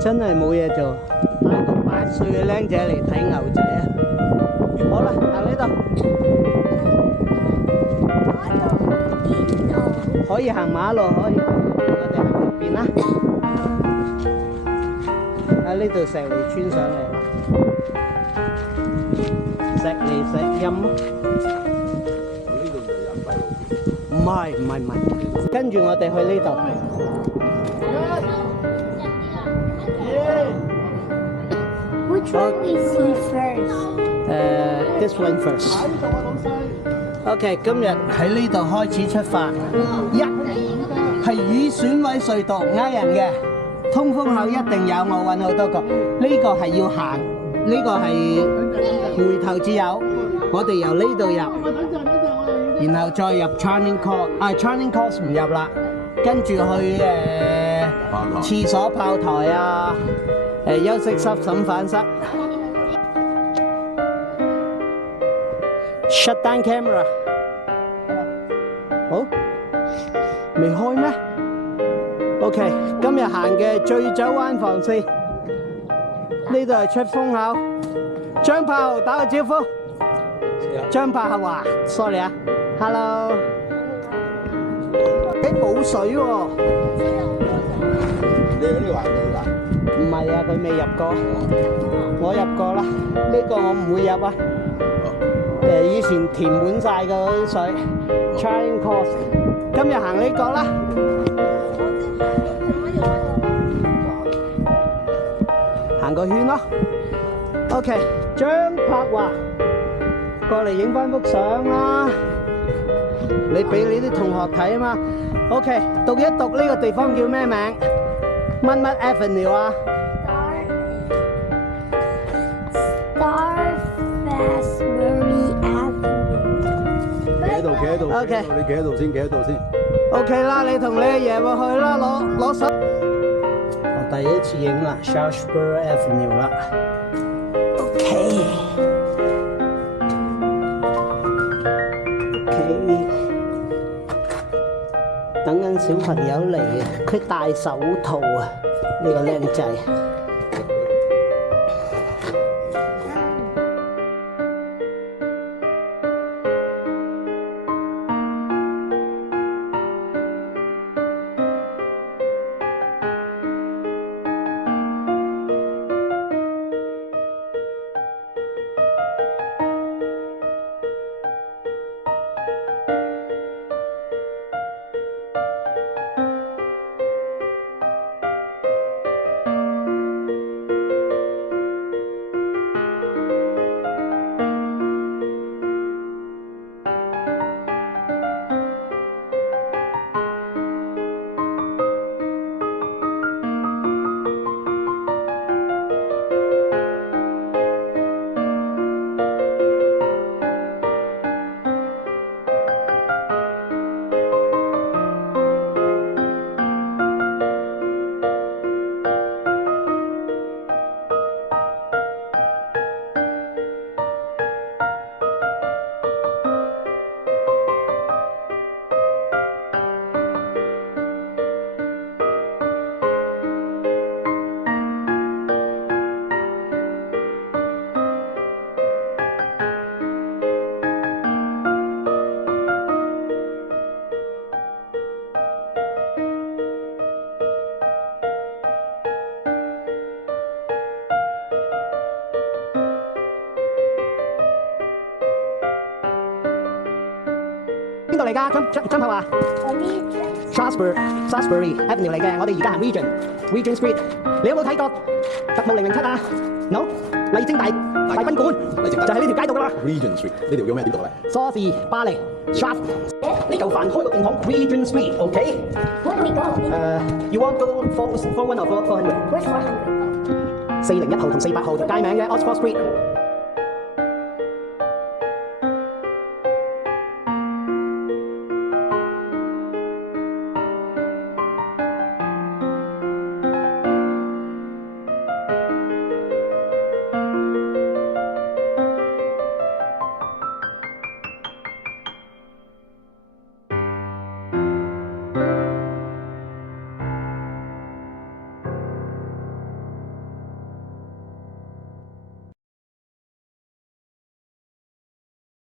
真係冇嘢做，帶個8歲嘅僆仔嚟睇牛仔啊！好啦，行呢度，可以行馬路，可以行，我哋行入邊啦。喺呢度石梨村上嚟啦，石梨石蔭咯。呢度就飲閉路。唔係，跟住我哋去呢度。Which one we see first? This one first. OK， 今日喺呢度開始出發。一係與選委隧道呃人嘅，通風口一定有，我揾好多個。呢個係要行，呢個係回頭至有。我哋由呢度入，然後再入 Channing Cross。Channing Cross 唔入啦，跟住去廁所炮台啊。休息室、審犯室。Shut down camera。好，未開咩 ？OK， 今日行嘅醉酒灣防線，呢度係出風口。張柏豪打個招呼。張柏豪啊 ，sorry 啊 ，hello。冇水喎。你喺呢個行道㗎？唔係啊，佢未入過，我入過啦。呢個我唔會入啊。以前填滿晒嘅嗰啲水。Channing Cross， 今日行呢個啦。行個圈咯。OK， 張柏華，過嚟影翻幅相啦。你俾你啲同學睇啊嘛。OK， 讀一讀呢個地方叫咩名？乜 Avenue 啊 Starfastbury Avenue。企喺度，企喺度。OK， 你企喺度先，企喺度先。OK 啦，你同你阿爺咪去啦，攞手。我第一次影啦 ，Shaftesbury Avenue 啦。OK。等緊小朋友嚟啊！佢戴手套啊，呢個靚仔。邊度嚟㗎？張柏華 Shaftesbury Avenue 嚟嘅，我哋而家行 Regent Street。你有冇睇過特務007啊 ？No， 麗晶大賓館就喺呢條街度㗎啦。Regent Street 呢條叫咩？呢度咧？梳士巴黎 Shaft。呢嚿飯開個電筒 Regent Street，OK？ Where do we go? You want go 401 or 400？ Where's 400? 401號同400號條街名嘅 Oxford Street。